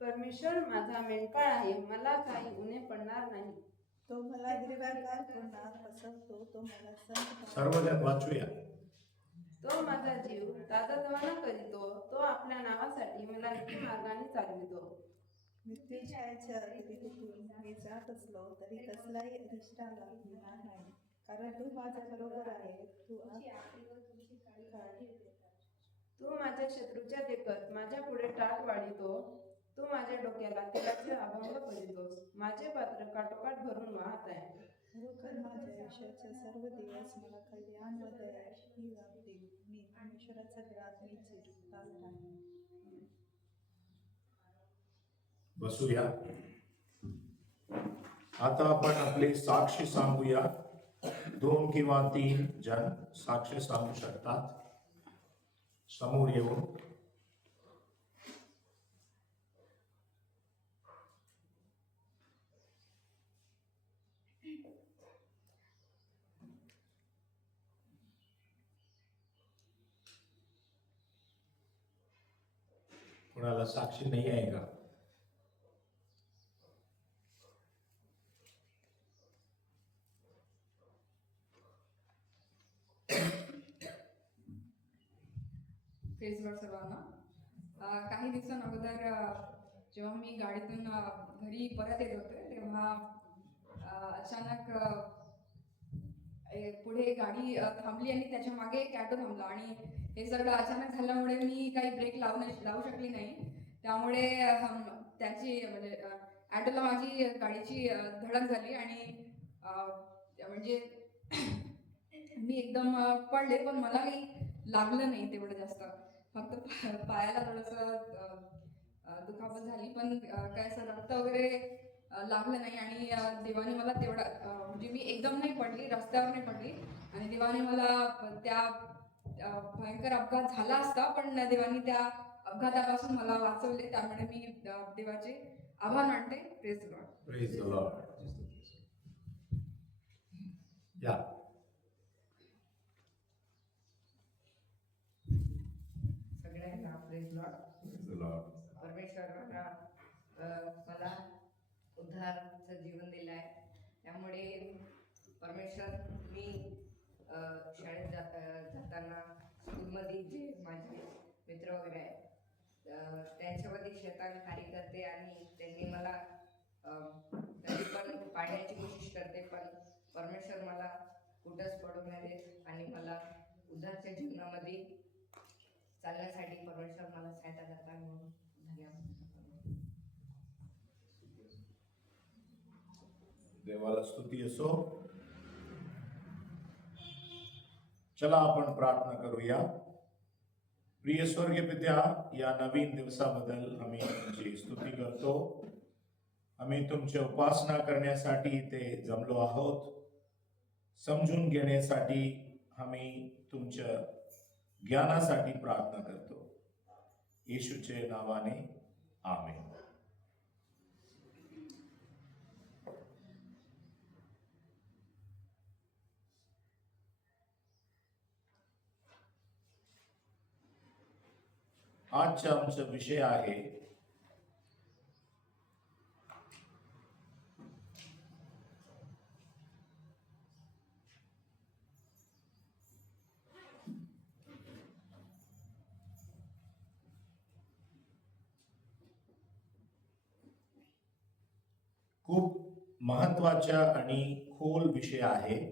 परमेश्वर माझा मेंढपाळ आहे, मला काही उणे पडणार नाही. तो मला हिरव्यागार तृणात पसरतो, तो मला संत सर्वजण वाचूया. तो माझा जीव ताजातवाना करीतो, तो आपल्या नावासाठी मला नीती मार्गाने चालवितो. मृत्यूच्या अतिथीतून मी जात असलो तरी कसलाही अरिष्ट लागणार नाही, कारण तू माझ्या बरोबर आहे. तू माझ्या शत्रूच्या देखत माझ्या पुढे टाट वाढितो, तू माझ्या डोक्याला तेलाचे अभंग करीतोस. माझे पात्र काठोकाठ भरून वाहत आहे. खरोखर माझ्या आयुष्याचे सर्व दिवस मला कल्याण व दयाही लाभतील. मी परमेश्वराचा घरात मी चिरकाल राहीन. बसूया. आता आपण आपले साक्ष सांगूया. 2 किंवा 3 जण साक्ष सांगू शकतात. समोर येऊन कोणाला साक्षी नाही आहे का? प्रेज लॉर्ड सर्वांना. काही दिवसांअगोदर जेव्हा मी गाडीतून घरी परत येत होते तेव्हा अचानक पुढे गाडी थांबली आणि त्याच्या मागे एक ॲटो थांबला आणि हे सगळं अचानक झाल्यामुळे मी काही ब्रेक लावू शकली नाही. त्यामुळे त्याची म्हणजे ॲटोला माझी गाडीची धडक झाली आणि म्हणजे मी एकदम पडले, पण मला काही लागलं नाही तेवढं जास्त. फक्त पायाला थोडंसं दुखापत झाली, पण काय असं रक्त वगैरे लागलं नाही. आणि देवाने मला तेवढा म्हणजे मी एकदम नाही पडली, रस्त्यावर नाही पडली आणि देवाने मला त्या भयंकर अपघात झाला असता, पण देवाने त्या अपघातापासून मला वाचवले. त्यामुळे मी देवाचे आभार मानते. Praise the lord. Praise the lord. या सगळ्यांना praise lord. Praise the lord. परमेश्वरांना मला उद्धारचं जीवन दिलं आहे. त्यामुळे परमेश्वर मी शाळेत जाताना स्कूलमध्ये जे माझे मित्र वगैरे आहेत त्यांच्यामध्ये शेतात कार्य करते आणि त्यांनी मला तरी पण पाडण्याची कोशिश करते, पण परमेश्वर मला कुठंच पडू नाही देत आणि मला उद्धारच्या जीवनामध्ये चालण्यासाठी परमेश्वर मला सहायता करतात. म्हणून धन्यवाद. देवाला स्तुती असो. चला आपण प्रार्थना करूया. प्रिय स्वर्गीय पित्या, या नवीन दिवसाबद्दल आम्ही तुमची स्तुती करतो. आम्ही तुमची उपासना करण्यासाठी इथे जमलो आहोत. समजून घेण्यासाठी आम्ही तुमच्या ज्ञानासाठी प्रार्थना करतो. येशूचे नावाने आमेन. आजचा आमचा विषय आहे खूप महत्वाचा आणि खोल विषय आहे.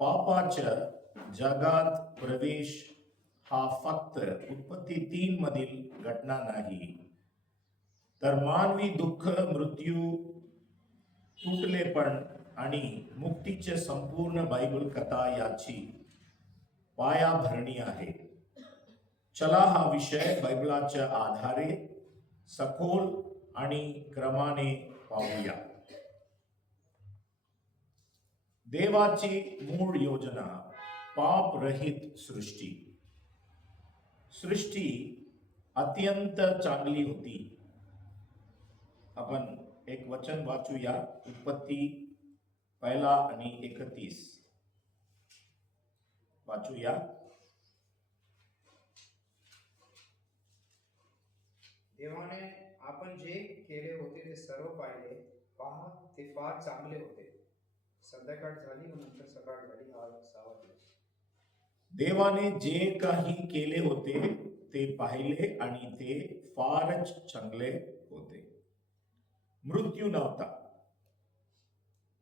पापाच्या जगात प्रवेश हा फक्त उत्पत्ती 3 मधील घटना नाही, तर मानवी दुःख, मृत्यू, तुटलेपण आणि मुक्तीचे संपूर्ण बायबल कथा याची पायाभरणी आहे. चला हा विषय बायबलाच्या आधारे सखोल आणि क्रमाने पाहूया. देवाची मूळ योजना पापरहित सृष्टी. सृष्टी अत्यंत चांगली होती. आपण एक वचन वाचूया. उत्पत्ती 1 आणि 31 वाचूया. देवाने आपण जे केले होते ते सर्व पाहिले. पहा, ते फार चांगले होते. संध्याकाळ झाली व नंतर सकाळ झाली. हा 6वा दिवस. देवाने जे काही केले होते ते पाहिले आणि ते फारच चांगले होते. मृत्यू नव्हता.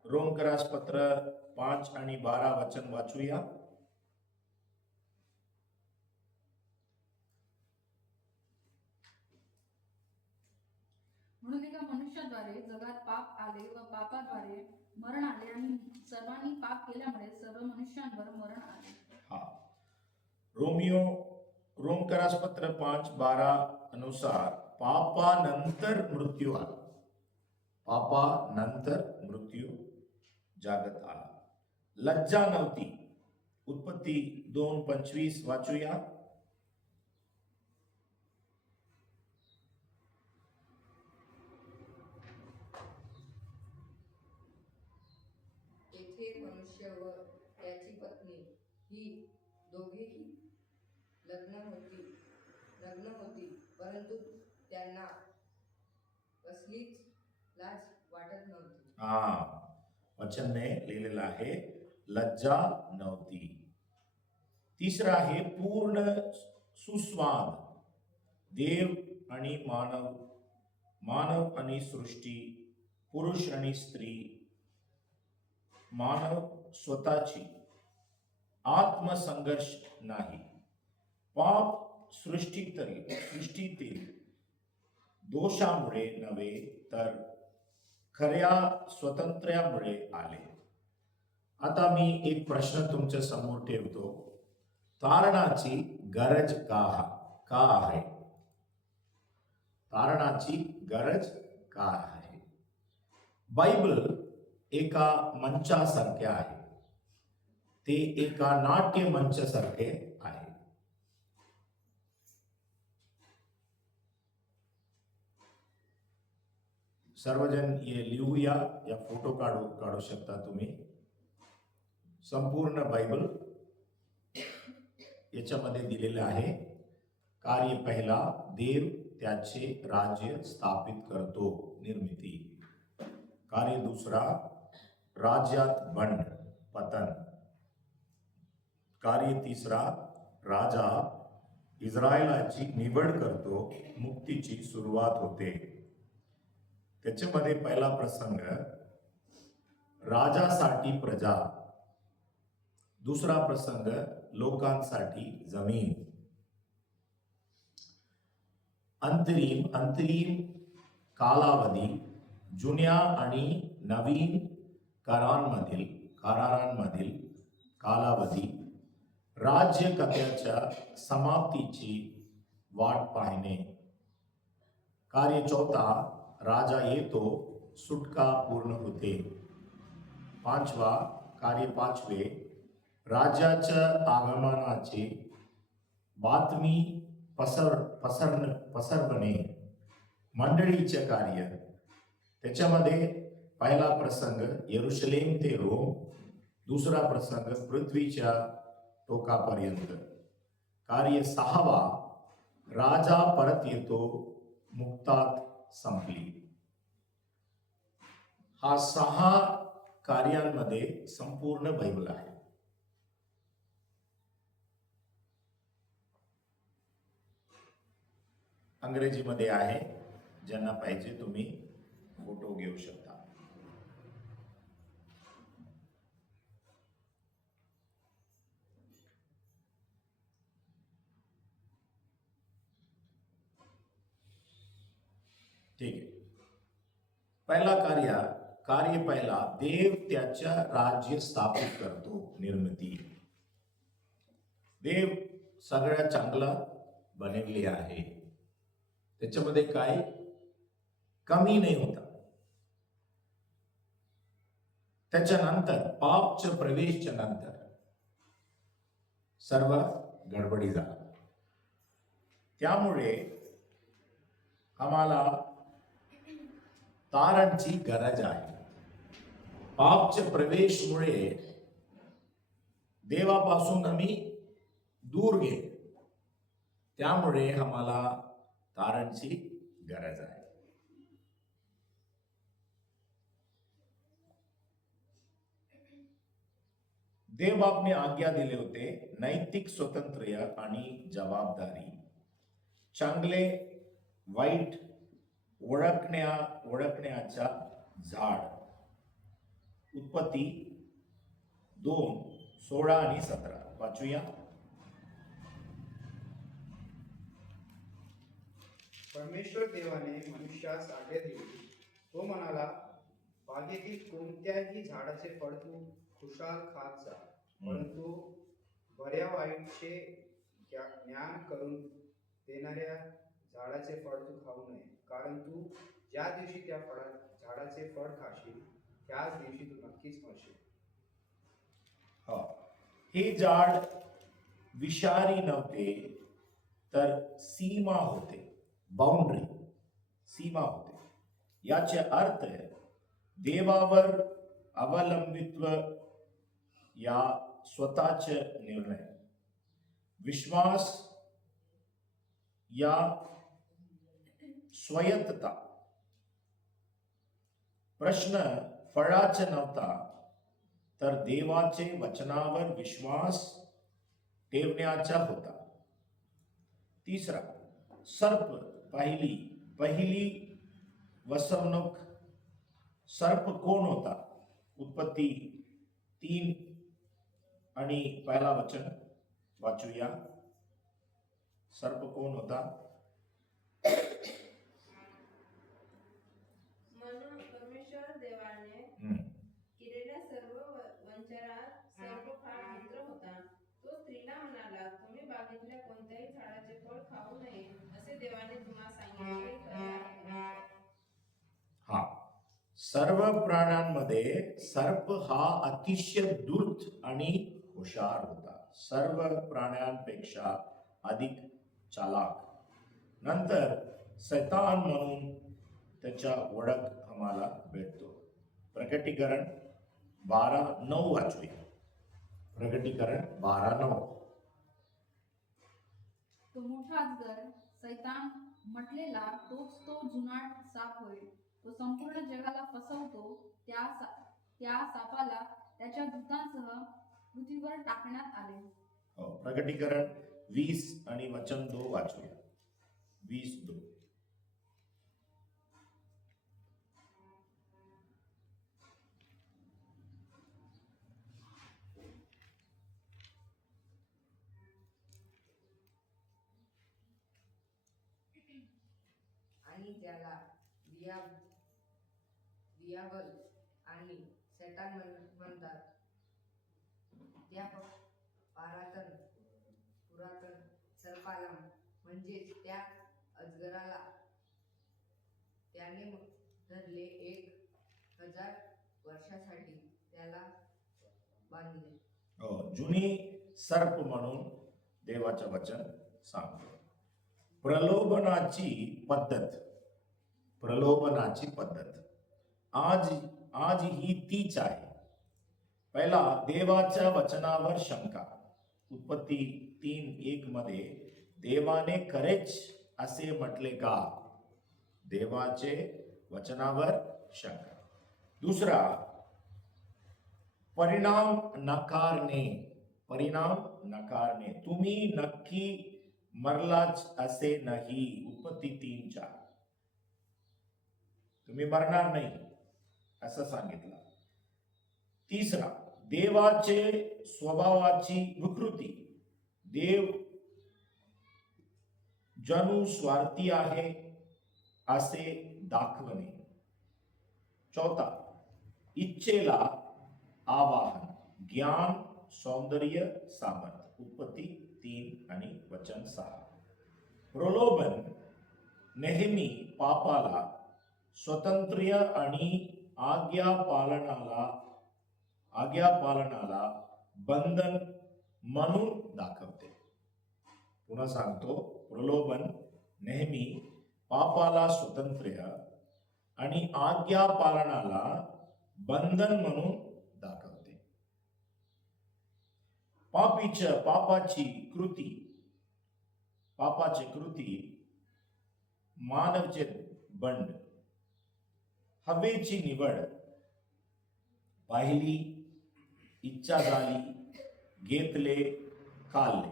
रोमकरास पत्र 5 आणि 12 वचन वाचूया. म्हणून एका मनुष्याद्वारे जगात पाप आले व पापाद्वारे मरण आले आणि सर्वांनी पाप केल्यामुळे सर्व मनुष्यांवर मरण आले. हा, रोमकरास पत्र 5:12 अनुसार पापानंतर मृत्यू आला. पापानंतर मृत्यू जागत आला. लज्जा नव्हती. उत्पत्ती 2:25 वाचूया. तेथे मनुष्य व त्याची पत्नी ही दोघेही नग्न होती, परंतु त्यांना कसलीच लाज वाटत नव्हती. वचन में लिहिलेलं आहे, लज्जा नव्हती. तिसरा आहे पूर्ण सुस्वाद. देव आणि मानव आणि सृष्टी, पुरुष आणि स्त्री, मानव स्वतःची आत्मसंघर्ष नाही. पाप सृष्टीतील दोषामुळे नव्हे तर खऱ्या स्वातंत्र्यामुळे आले. आता मी एक प्रश्न तुमच्या समोर ठेवतो. तारणाची गरज का आहे? तारणाची गरज का आहे? बायबल एका मंचासारखे आहे. ते एका नाट्य मंचासारखे आहे. सर्वजण ये लिहूया. या फोटो काढू शकता तुम्ही. संपूर्ण बायबल याच्यामध्ये दिलेलं आहे. कार्य पहिला, देव त्याचे राज्य स्थापित करतो, निर्मिती. कार्य दुसरा, राज्यात बंड, पतन. कार्य तिसरा, राजा इस्रायलाची निवड करतो, मुक्तीची सुरुवात होते. त्याच्यामध्ये पहिला प्रसंग, राजासाठी प्रजा. दुसरा प्रसंग, लोकांसाठी जमीन. अंतरिम कालावधी, जुन्या आणि नवीन करारांमधील कालावधी. राज्यकर्त्याच्या समाप्तीची वाट पाहणे. कार्य चौथा, राजा येतो, सुटका पूर्ण होते. पाचवा, कार्य पाचवे, राजाच्या आगमनाची बातमी पसरवणे, मंडळीचे कार्य. त्याच्यामध्ये पहिला प्रसंग यरुशलेम ते रोम. दुसरा प्रसंग पृथ्वीच्या टोकापर्यंत. कार्य सहावा, राजा परत येतो, मुक्तात संपली. हा 6 कार्यांमध्ये संपूर्ण बायबल आहे. अंग्रेजीमध्ये आहे. ज्यांना पाहिजे तुम्ही फोटो घेऊ शकता. ठीक आहे. पहिला कार्य पहिला, देव त्याच्या राज्य स्थापित करतो, निर्मिती. देव सगळ्यात चांगला बनवले आहे. त्याच्यामध्ये काय कमी नाही होता. त्याच्यानंतर पापच्या प्रवेशच्या नंतर सर्व गडबडी झाला. त्यामुळे आम्हाला तारणची गरज आहे. पापच्या प्रवेशमुळे देवापासून आम्ही दूर गेलो. त्यामुळे आम्हाला तारणची गरज आहे. देवबापने आज्ञा दिले होते नैतिक स्वातंत्र्य आणि जबाबदारी, चांगले वाईट ओळखण्याचा झाड. उत्पत्ती 2:16 आणि 17 वाचूया. परमेश्वर देवाने मनुष्यास आज्ञा दिली. तो म्हणाला, बागेतील कोणत्याही झाडाचे फळ तू खुशाल खात जा, परंतु बऱ्या वाईटचे ज्ञान करून देणाऱ्या झाडाचे फळ तू खाऊ नये, कारण तू ज्या दिवशी त्या झाडाचे फळ खाशील त्याच दिवशी तू नक्कीच मरशील. हो, हे झाड विषारी नव्हते तर सीमा होते, बाउंड्री, सीमा होते. याचे अर्थ देवावर अवलंबित्व या स्वतःचे निर्णय, विश्वास या स्वायत्तता. प्रश्न फळाचा नव्हता तर देवाचे वचनावर विश्वास ठेवण्याचा होता. तिसरा, सर्प. पहिली वसवणूक. सर्प कोण होता? उत्पत्ती 3 आणि पहिला वचन वाचूया. सर्प कोण होता? म्हणून परमेश्वर देवाने हम्म. केलेल्या सर्व वंचनात सर्प फार मित्र होता. तो स्त्रीला म्हणाला, तुम्ही बागेतल्या कोणत्याही झाडाचे फळ खाऊ नये असे देवाने तुम्हाला सांगितले खरे आहे का? हा, सर्व प्राण्यांमध्ये सर्प हा अतिशय धूर्त आणि हुशार होता, सर्व प्राण्यांपेक्षा अधिक चालाक. नंतर शैतान म्हणून त्याचा ओळख आम्हाला भेटतो. प्रकटीकरण 12:9 वाचूया. प्रकटीकरण 12:9. तो मोठा अजगर सैतान म्हटलेला तोच तो जुनाट साप होय. तो संपूर्ण जगाला फसवतो. त्या सापाला त्याच्या दूतांसह पृथ्वीवर टाकण्यात आले. हो, प्रकटीकरण 20 आणि वचन 2 वाचूया. 20:2. आणि त्याला दियाबल आणि शैतान म्हणतात. त्या पुरातन सर्पाला म्हणजेच त्या अजगराला त्याने धरले 1000 वर्षासाठी त्याला बांधले. हो, जुनी सर्प म्हणून देवाचं वचन सांगतो. प्रलोभनाची पद्धत आज ही तीच आहे. पहिला, देवाच्या वचनावर शंका. उत्पत्ती 3:1 मध्ये देवाने खरेच असे म्हटले का? देवाचे वचनावर शंका. दुसरा, परिणाम नकारणे. तुम्ही नक्की मरलाच असे नाही. उत्पत्ती 3:4. तुम्ही मरणार नाही असं सांगितलं. तिसरा, देवाचे स्वभावाची विकृती. देव जणू स्वार्थी आहे असे दाखवणे. चौथा, इच्छेला आवाहन, ज्ञान, सौंदर्य, सामर्थ. उत्पत्ती 3 आणि वचन 6. प्रलोभन नेहमी पापाला, स्वातंत्र्य आणि आज्ञापालनाला बंधन म्हणून दाखवते. पुन्हा सांगतो, प्रलोभन नेहमी पापाला, स्वातंत्र्य आणि आज्ञापालनाला बंधन म्हणून दाखवते. पापाची कृती मानवचे बंड, हवेची निवड, पाहिली, इच्छा झाली, घेतले, खाल्ले.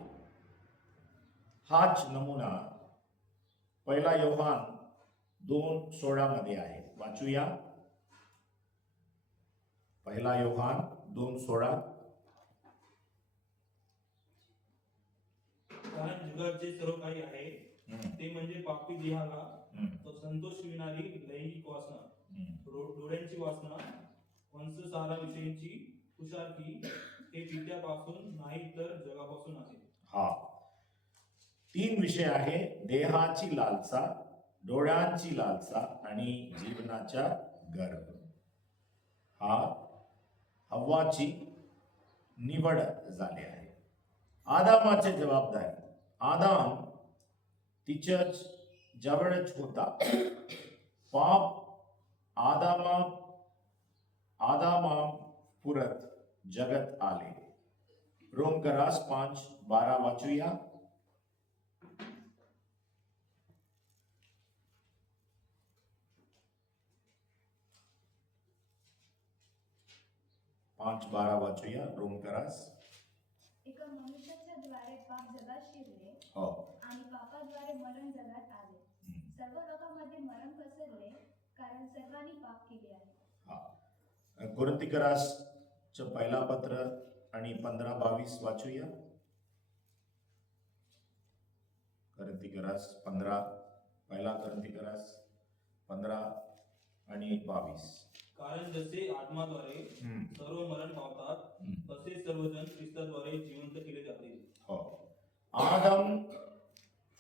हाच नमुना 1 योहान 2:16 मध्ये आहे. वाचूया. 1 योहान 2:16. कारण जगाचे सर्व काही आहे ते म्हणजे पापी देहाला तो संतोषविणारी लैंगिक वासना, डोळ्यांची वासना, वंशसाराविषयीची कुशारकी हे पित्यापासून नाही तर जगापासून आहे. हा 3 विषय आहे. देहाची लालसा, डोळ्यांची लालसा आणि जीवनाचा गर्व. हा हव्वाची निवड झाली आहे. आदामाची जबाबदारी. आदाम तिच्याच जवळच होता. पाप आदामा पुरत जगत आले. रोमकरास 5:12 वाचूया. वाचूया रोमकरास. एका मनुष्याच्या द्वारे पाप जगात शिरले हो. आणि पापाद्वारे मरण जगात आले. सर्व लोकांमध्ये मरण पसरले कारण सर्वांनी पाप केले आहे. कोरिन्थिकरास पहिला पत्र आणि 15-22 वाचूया. कोरिन्थिकरास 15, पहिला कोरिन्थिकरास 15 आणि 22. कारण जसे आत्माद्वारे सर्व मरण पावतात तसे सर्वजण ख्रिस्ताद्वारे जिवंत केले जातील. हो. आदम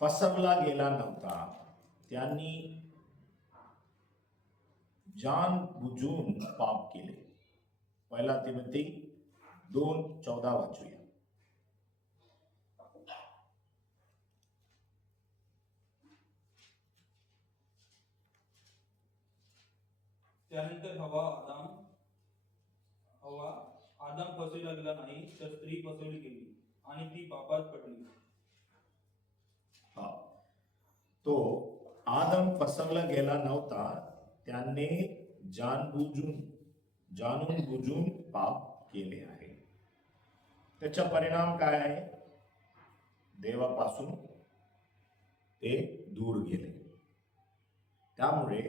फसवला गेला नव्हता. त्यांनी जाणबुजून पाप केले. 1 तिमोथी 2:14 वाचूया. त्यानंतर आदाम फसविला गेला नाही तर स्त्री फसवली गेली आणि ती पापात पडली. तो आदम फसवला गेला नव्हता. त्याने जाणून बुजून पाप केले आहे. त्याचा परिणाम काय आहे? देवापासून ते दूर गेले. त्यामुळे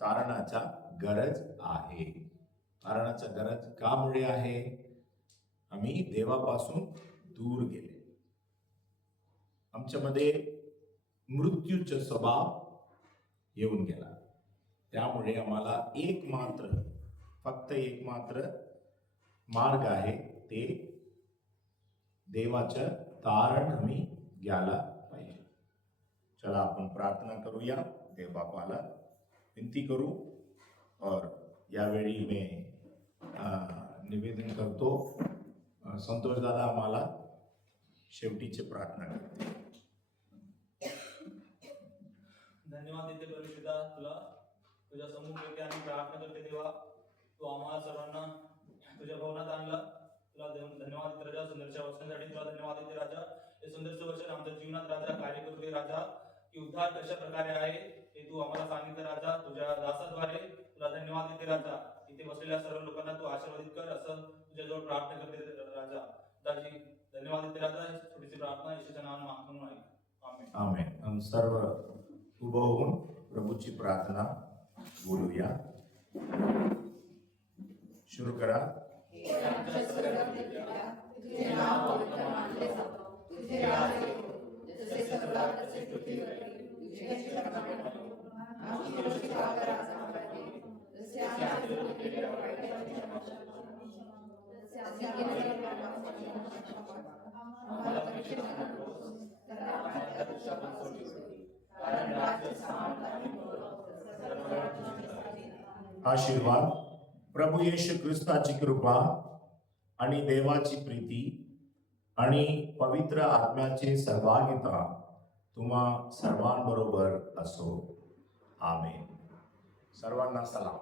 तारणाचा गरज आहे. तारणाचा गरज कामुळे आहे? आम्ही देवापासून दूर गेले. आमच्यामध्ये मृत्यूचा स्वभाव येऊन गेला. त्यामुळे आम्हाला फक्त एक मात्र मार्ग आहे, ते देवाचं तारण आम्ही घ्यायला पाहिजे. चला आपण प्रार्थना करूया. देव बापाला विनंती करू. और यावेळी मी निवेदन करतो. संतोष दादा आम्हाला शेवटीची प्रार्थना करते. धन्यवाद देते परमेश्वरा, तुला तुझ्या समोर येते आणि प्रार्थना करते. देवा, तू आम्हाला सर्वांना तुझ्या भवनात आणला. तुला धन्यवाद देते राजा. सुंदरच्या वचनासाठी तुला धन्यवाद देते राजा. हे सुंदरचं वचन आमच्या जीवनात राजा कार्य करू दे राजा. की उद्धार कशा प्रकारे आहे हे तू आम्हाला सांगितलं राजा. तुझ्या दासाद्वारे तुला धन्यवाद देते राजा. इथे बसलेल्या सर्व लोकांना तू आशीर्वादित कर असं तुझ्याजवळ प्रार्थना करते राजा. दाजी धन्यवाद देते राजा. थोडीशी प्रार्थना येशूच्या नावाने मागून आहे. आमेन. आमेन. हम सर्व उभं होऊन प्रभूची प्रार्थना बोलूया. सुरू करा. तुझे नाव पवित्र मानले जातो. तुझे राज्य येतो. जसे स्वर्गात तसे पृथ्वीवर. तुझी इच्छा आमची रोजची भाकर आज आम्हाला दे. जसे आमच्या विरोधात वाईटाची क्षमा जसे आम्ही आम्हाला परीक्षेत आणू नकोस, तर आम्हाला त्या दुष्टापासून सोड. कारण राज्य, सामर्थ आणि आशीर्वाद प्रभू येशू ख्रिस्ताची कृपा आणि देवाची प्रीती आणि पवित्र आत्म्याची सहभागिता तुम्हा सर्वांबरोबर असो. आमेन. सर्वांना सलाम.